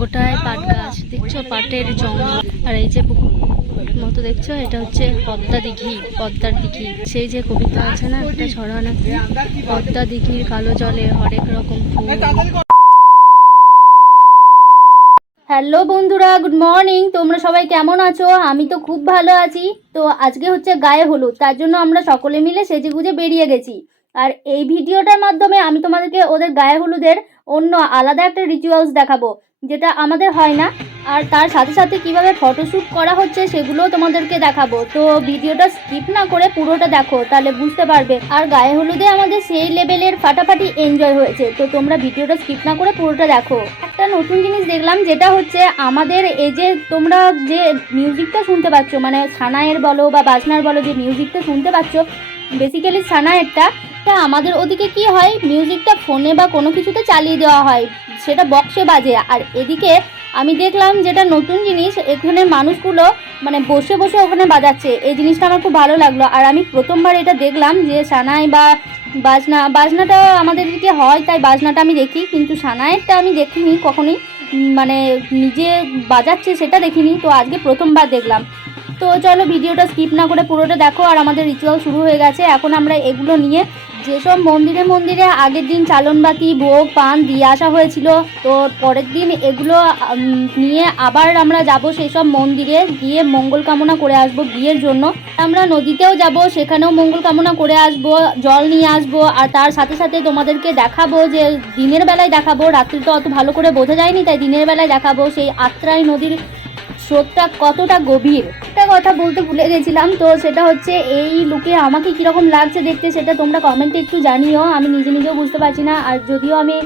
গোটায় পাট গাছ দেখছ পাটের জঙ্গল। আর এই যে পুকুর। মতো দেখছ, এটা হচ্ছে পদ্মা দিঘি, পদ্মার দিঘি। সেই যে কবিতা আছে না একটা ছড়ানো পদ্মা দিঘির কালো জলে হরেক রকম ফুল। হ্যালো বন্ধুরা, গুড মর্নিং। তোমরা সবাই কেমন আছো? আমি তো খুব ভালো আছি। তো আজকে হচ্ছে গায়ে হলুদ, তার জন্য আমরা সকলে মিলে সেজে গুজে বেরিয়ে গেছি। আর এই ভিডিওটার মাধ্যমে আমি তোমাদেরকে ওদের গায়ে হলুদের অন্য আলাদা একটা রিচুয়ালস দেখাবো, যেটা আমাদের হয় না। আর তার সাথে সাথে কীভাবে ফটোশ্যুট করা হচ্ছে সেগুলোও তোমাদেরকে দেখাবো। তো ভিডিওটা স্কিপ না করে পুরোটা দেখো, তাহলে বুঝতে পারবে। আর গায়ে হলুদে আমাদের সেই লেভেলের ফাটাফাটি এনজয় হয়েছে। তো তোমরা ভিডিওটা স্কিপ না করে পুরোটা দেখো। একটা নতুন জিনিস দেখলাম, যেটা হচ্ছে আমাদের এই যে তোমরা যে মিউজিকটা শুনতে পাচ্ছ মানে সানায়ের বলো বা বাজনার বলো যে মিউজিকটা শুনতে পাচ্ছ বেসিক্যালি সানায়েরটা তা আমাদের ওদিকে কি হয় মিউজিকটা ফোনে বা কোনো কিছুতে চালিয়ে দেওয়া হয়। সেটা বক্সে বাজে। আর এদিকে আমি দেখলাম যেটা নতুন জিনিস, এখানে মানুষগুলো মানে বসে বসে ওখানে বাজাচ্ছে। এই জিনিসটা আমার খুব ভালো লাগল। আর আমি প্রথমবার এটা দেখলাম যে সানাই বা বাজনা বাজনাটা আমাদের দিকে হয়, তাই বাজনাটা আমি দেখি। কিন্তু সানাইয়েরটা আমি দেখিনি কখনোই। মানে নিজে বাজাচ্ছে সেটা দেখিনি। তো আজকে প্রথমবার দেখলাম। তো চলো ভিডিওটা স্কিপ না করে পুরোটা দেখো। আর আমাদের রিচুয়াল শুরু হয়ে গেছে। এখন আমরা এগুলো নিয়ে যেসব মন্দিরে মন্দিরে আগের দিন চালনবাতি ভোগ, পান দিয়ে আসা হয়েছিল, তো পরের দিন এগুলো নিয়ে আবার আমরা যাব সেই সব মন্দিরে গিয়ে মঙ্গল কামনা করে আসব বিয়ের জন্য। আমরা নদীতেও যাব, সেখানেও মঙ্গল কামনা করে আসব, জল নিয়ে আসব, আর তার সাথে সাথে তোমাদেরকে দেখাবো যে দিনের বেলায় দেখাবো রাত্রি তো অত ভালো করে বোঝা যায়নি, তাই দিনের বেলায় দেখাবো সেই আত্রাই নদীর স্রোতটা কতটা গভীর? একটা কথা বলতে ভুলে গেছিলাম তো, সেটা হচ্ছে এই লুকে আমাকে কীরকম লাগছে দেখতে সেটা তোমরা কমেন্টে একটু জানিও। আমি নিজে নিজেও বুঝতে পারছি না। আর যদিও আমি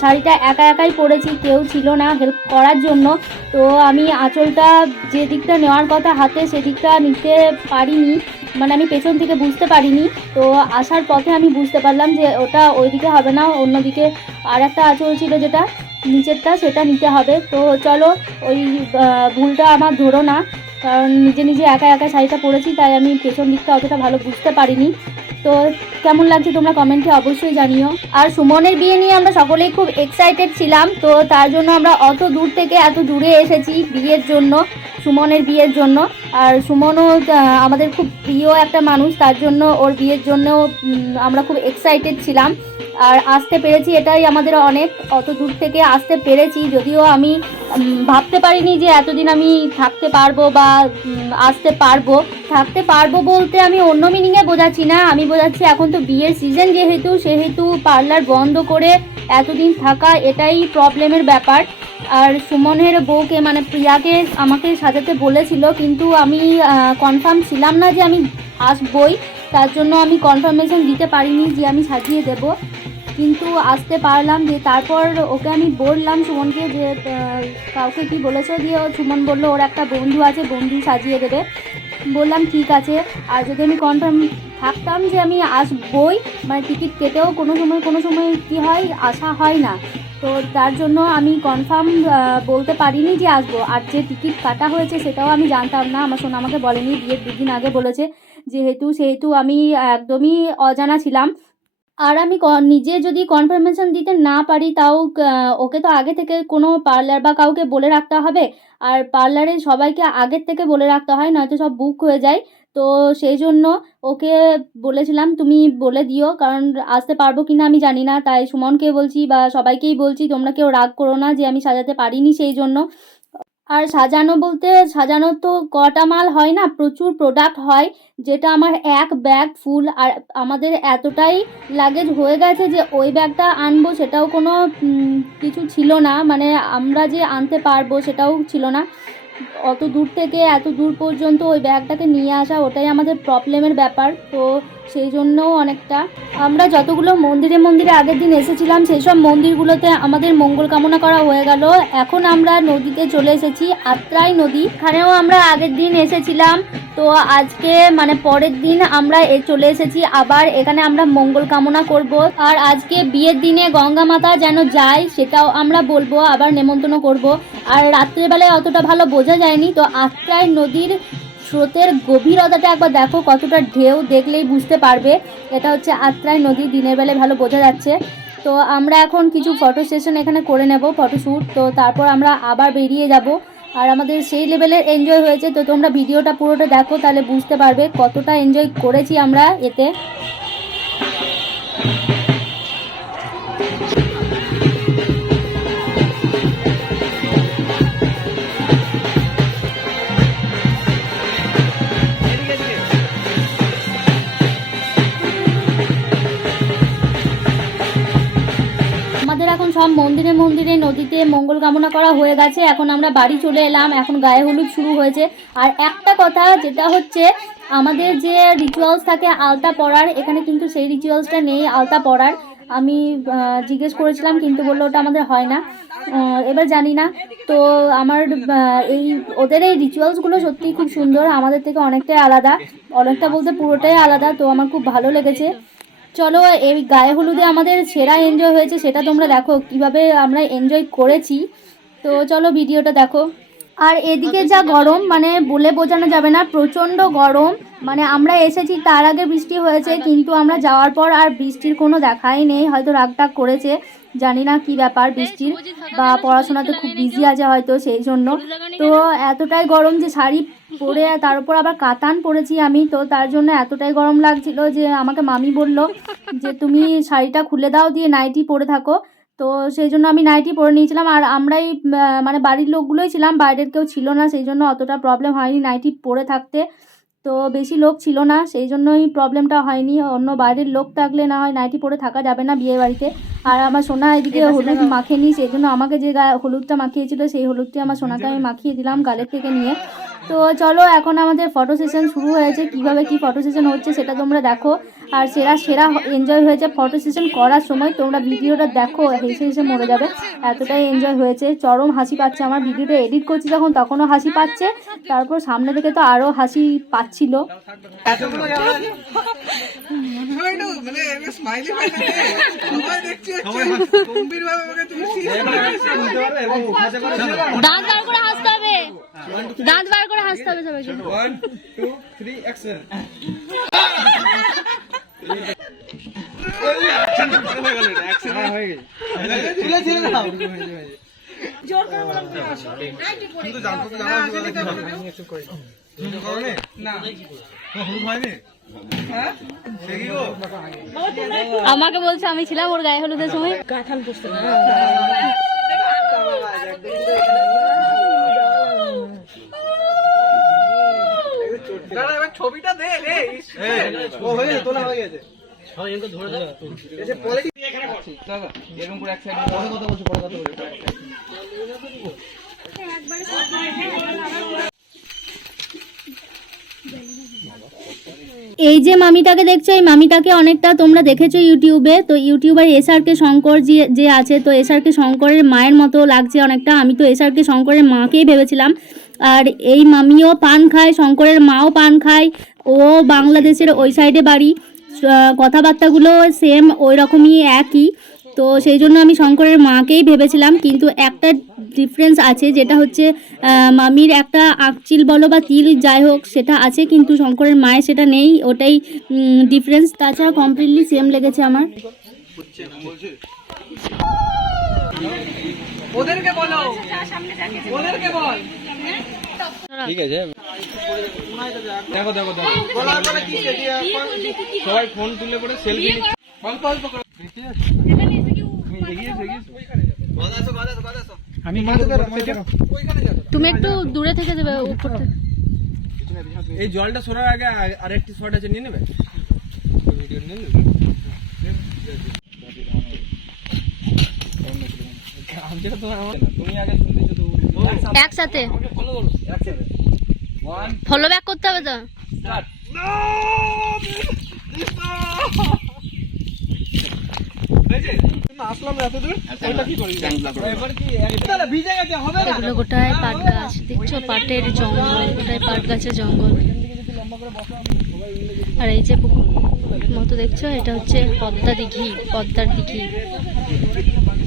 শাড়িটা একা একাই পরেছি, কেউ ছিল না হেল্প করার জন্য, তো আমি আঁচলটা যে দিকটা নেওয়ার কথা হাতে, সেদিকটা নিতে পারিনি। মানে আমি পেছন থেকে বুঝতে পারিনি। তো আসার পথে আমি বুঝতে পারলাম যে ওটা ওইদিকে হবে না, অন্যদিকে আর একটা আঁচল ছিল যেটা, নিচেরটা সেটা নিতে হবে। তো চলো, ওই ভুলটা আমার ধরো না, কারণ নিজে নিজে একা একা শাড়িটা পরেছি, তাই আমি পেছন দিকটা অতটা ভালো বুঝতে পারিনি। তো কেমন লাগছে তোমরা কমেন্টে অবশ্যই জানিও। আর সুমনের বিয়ে নিয়ে আমরা সকলেই খুব এক্সাইটেড ছিলাম, তো তার জন্য আমরা অত দূর থেকে এত দূরে এসেছি বিয়ের জন্য, সুমনের বিয়ের জন্য। আর সুমনও আমাদের খুব প্রিয় একটা মানুষ, তার জন্য ওর বিয়ের জন্য আমরা খুব এক্সাইটেড ছিলাম। আর আসতে পেরেছি এটাই আমাদের অনেক, অত দূর থেকে আসতে পেরেছি, যদিও আমি ভাবতে পারিনি যে এতদিন আমি থাকতে পারব বা আসতে পারব। থাকতে পারব বলতে আমি অন্য মিনিংয়ে বোঝাচ্ছি না, আমি বোঝাচ্ছি এখন তো বিয়ের সিজন যেহেতু, সেহেতু পার্লার বন্ধ করে এতদিন থাকা এটাই প্রবলেমের ব্যাপার। আর সুমনের বউকে মানে প্রিয়াকে আমাকে সাজাতে বলেছিল, কিন্তু আমি কনফার্ম ছিলাম না যে আমি আসবই। তার জন্য আমি কনফার্মেশন দিতে পারিনি যে আমি সাজিয়ে দেব। কিন্তু আসতে পারলাম যে তারপর ওকে আমি বললাম সুমনকে যে কাউকে কি বলেছ দিয়ে ও সুমন বলল, ওর একটা বন্ধু আছে, বন্ধু সাজিয়ে দেবে। বললাম, ঠিক আছে। আর যদি আমি কনফার্ম থাকতাম যে আমি আসবই মানে টিকিট কেটেও কোনো সময় কোনো সময় কি হয়, আসা হয় না। তো তার জন্য আমি কনফার্ম বলতে পারিনি যে আসব। আর যে টিকিট কাটা হয়েছে সেটাও আমি জানতাম না। আমার সোনা আমাকে বলেনি, বিয়ের দুদিন আগে বলেছে। যেহেতু সেহেতু আমি একদমই অজানা ছিলাম। আর আমি নিজে যদি কনফার্মেশন দিতে না পারি, তাও ওকে তো আগে থেকে কোনো পার্লার বা কাউকে বলে রাখতে হবে। আর পার্লারে সবাইকে আগের থেকে বলে রাখতে হয়, নয়তো সব বুক হয়ে যায়। তো সেই জন্য ওকে বলেছিলাম, তুমি বলে দিও, কারণ আসতে পারব কি না আমি জানি না। তাই সুমনকে বলছি বা সবাইকেই বলছি, তোমরা কেউ রাগ করো না যে আমি সাজাতে পারিনি সেই জন্য। আর সাজানো বলতে, সাজানো তো কটা মাল হয় না, প্রচুর প্রোডাক্ট হয়, যেটা আমার এক ব্যাগ ফুল আর আমাদের এতটাই লাগেজ হয়ে গেছে যে ওই ব্যাগটা আনব সেটাও কোনো কিছু ছিল না। মানে আমরা যে আনতে পারব সেটাও ছিল না। অত দূর থেকে, এত দূর পর্যন্ত ওই ব্যাগটাকে নিয়ে আসা ওটাই আমাদের প্রবলেমের ব্যাপার। তো সেই জন্যও অনেকটা। আমরা যতগুলো মন্দিরে মন্দিরে আগের দিন এসেছিলাম, সেই সব মন্দিরগুলোতে আমাদের মঙ্গল কামনা করা হয়ে গেল। এখন আমরা নদীতে চলে এসেছি, আত্রাই নদী। এখানেও আমরা আগের দিন এসেছিলাম। তো আজকে মানে পরের দিন আমরা এ চলে এসেছি। আবার এখানে আমরা মঙ্গল কামনা করব। আর আজকে বিয়ের দিনে গঙ্গা মাতা যেন যায়, সেটাও আমরা বলব, আবার নেমন্তন্ন করব। আর রাত্রেবেলায় অতটা ভালো বোঝা যায়নি। তো আত্রাই নদীর স্রোতের গভীরতাটা একবার দেখো, কতটা ঢেউ দেখলেই বুঝতে পারবে। এটা হচ্ছে আত্রাই নদী, দিনের বেলায় ভালো বোঝা যাচ্ছে। তো আমরা এখন কিছু ফটো সেশন এখানে করে নেব ফটোশ্যুট তো তারপর আমরা আবার বেরিয়ে যাব। আর আমাদের সেই লেভেলের এনজয় হয়েছে। তো তোমরা ভিডিওটা পুরোটা দেখো, তাহলে বুঝতে পারবে কতটা এনজয় করেছি আমরা এতে। মঙ্গল কামনা করা হয়ে গেছে। এখন আমরা বাড়ি চলে এলাম। এখন গায়ে হলুদ শুরু হয়েছে। আর একটা কথা, যেটা হচ্ছে, আমাদের যে রিচুয়ালস থাকে আলতা পরার, এখানে কিন্তু সেই রিচুয়ালসটা নেই আলতা পরার। আমি জিজ্ঞেস করেছিলাম, কিন্তু বলল ওটা আমাদের হয় না। এবার জানি না। তো আমার এই, ওদের এই রিচুয়ালসগুলো সত্যিই খুব সুন্দর। আমাদের থেকে অনেকটাই আলাদা। অনেকটা বলতে পুরোটাই আলাদা। তো আমার খুব ভালো লেগেছে। চলো, এই গায়ে হলুদে আমাদের সেরা এনজয় হয়েছে, সেটা তোমরা দেখো, কীভাবে আমরা এনজয় করেছি। তো চলো, ভিডিওটা দেখো। আর এদিকে যা গরম মানে বলে বোঝানো যাবে না, প্রচণ্ড গরম। মানে আমরা এসেছি, তার আগে বৃষ্টি হয়েছে, কিন্তু আমরা যাওয়ার পর আর বৃষ্টির কোনো দেখাই নেই, হয়তো রাগটাগ করেছে। জানি না কি ব্যাপার, বৃষ্টির বা পড়াশোনাতে খুব বিজি আছে হয়তো সেই জন্য। তো এতটাই গরম যে শাড়ি পরে তার উপর আবার কাতান পরেছি আমি, তো তার জন্য এতটাই গরম লাগছিল যে আমাকে মামি বলল যে, তুমি শাড়িটা খুলে দাও, দিয়ে নাইটি পরে থাকো। তো সেই জন্য আমি নাইটি পরে নিয়েছিলাম। আর আমরাই মানে বাড়ির লোকগুলোই ছিলাম, বাইরের কেউ ছিল না, সেই জন্য অতটা প্রবলেম হয়নি নাইটি পরে থাকতে। তো বেশি লোক ছিল না সেই জন্যই প্রবলেমটা হয়নি। অন্য বাইরের লোক থাকলে না হয় নাইটি পরে থাকা যাবে না বিয়ে বাড়িতে। আর আমার সোনা এদিকে হলুদ মাখেনি সেই জন্য আমাকে যে হলুদটা মাখিয়েছিল সেই হলুদটি আমার সোনাকে আমি মাখিয়ে দিলাম গালের থেকে নিয়ে। তো চলো এখন আমাদের ফটো সেশন শুরু হয়েছে। কীভাবে কি ফটো সেশন হচ্ছে সেটা তোমরা দেখো। আর সেরা সেরা এনজয় হয়েছে ফটো সেশন করার সময়। তোমরা ভিডিওটা দেখো হেসে হেসে মরে যাবে। এতটাই এনজয় হয়েছে। চরম হাসি পাচ্ছে আমার। ভিডিওটা এডিট করছি যখন তখনও হাসি পাচ্ছে। তারপর সামনে থেকে তো আরও হাসি পাচ্ছিল। মানে তুমি দাঁত করে হাসতে দাঁত বার করে হাসতে হবে সবাইকে ওয়ান টু থ্রি অ্যাকশন আমাকে বলছে আমি ছিলাম ওর গায়ে হলুদের সময় দাঁড়া এবার ছবিটা দে রে ও হয়ে গেছে তোলা হয়ে গেছে। এসে পরে দাদা এরকম করে এক সাইড পরে কথা বলছো পরে কথা বলছো। এই যে মামিটাকে দেখছ এই মামিটাকে অনেকটা তোমরা দেখেছ ইউটিউবে। তো ইউটিউবার এসআরকে শঙ্কর যে যে আছে তো এসআরকে শঙ্করের মায়ের মতো লাগছে অনেকটা। আমি তো এসআরকে শঙ্করের মাকেই ভেবেছিলাম। আর এই মামিও পান খায়, শঙ্করের মাও পান খায়। ও বাংলাদেশের ওই সাইডে বাড়ি। কথাবার্তাগুলো সেম ওই রকমই একই। তো সেই জন্য আমি শঙ্করের মাকেই ভেবেছিলাম, কিন্তু একটা ডিফারেন্স আছে, যেটা হচ্ছে মামির একটা আকচিল বলো বা তিল যাই হোক, সেটা আছে, কিন্তু শঙ্করের মায়ের সেটা নেই। ওটাই ডিফারেন্স তাছাড়া কমপ্লিটলি সেম লেগেছে আমার। ওদেরকে বলো। ওদেরকে বল। ঠিক আছে। দেখো দেখো দেখো। সবাই ফোন তুলে পরে সেলফি অল্প অল্প করে। আমি তুমি একটু দূরে থেকে দেবে এই জলটা সরার আগে আ- আরেকটি শট আছে নিয়ে নেবে? ভিডিও নিয়ে নেবে যেটা তোমার তুমি আগে শুনতেছো একসাথে। ফলো ব্যাক করতে হবে তো? এগুলো গোটায় পাট গাছ দেখছ? পাটের জঙ্গল গোটায় পাট গাছের জঙ্গল। আর এই যে পুকুর মতো দেখছ? এটা হচ্ছে পদ্মা দিঘি পদ্মার দিঘি।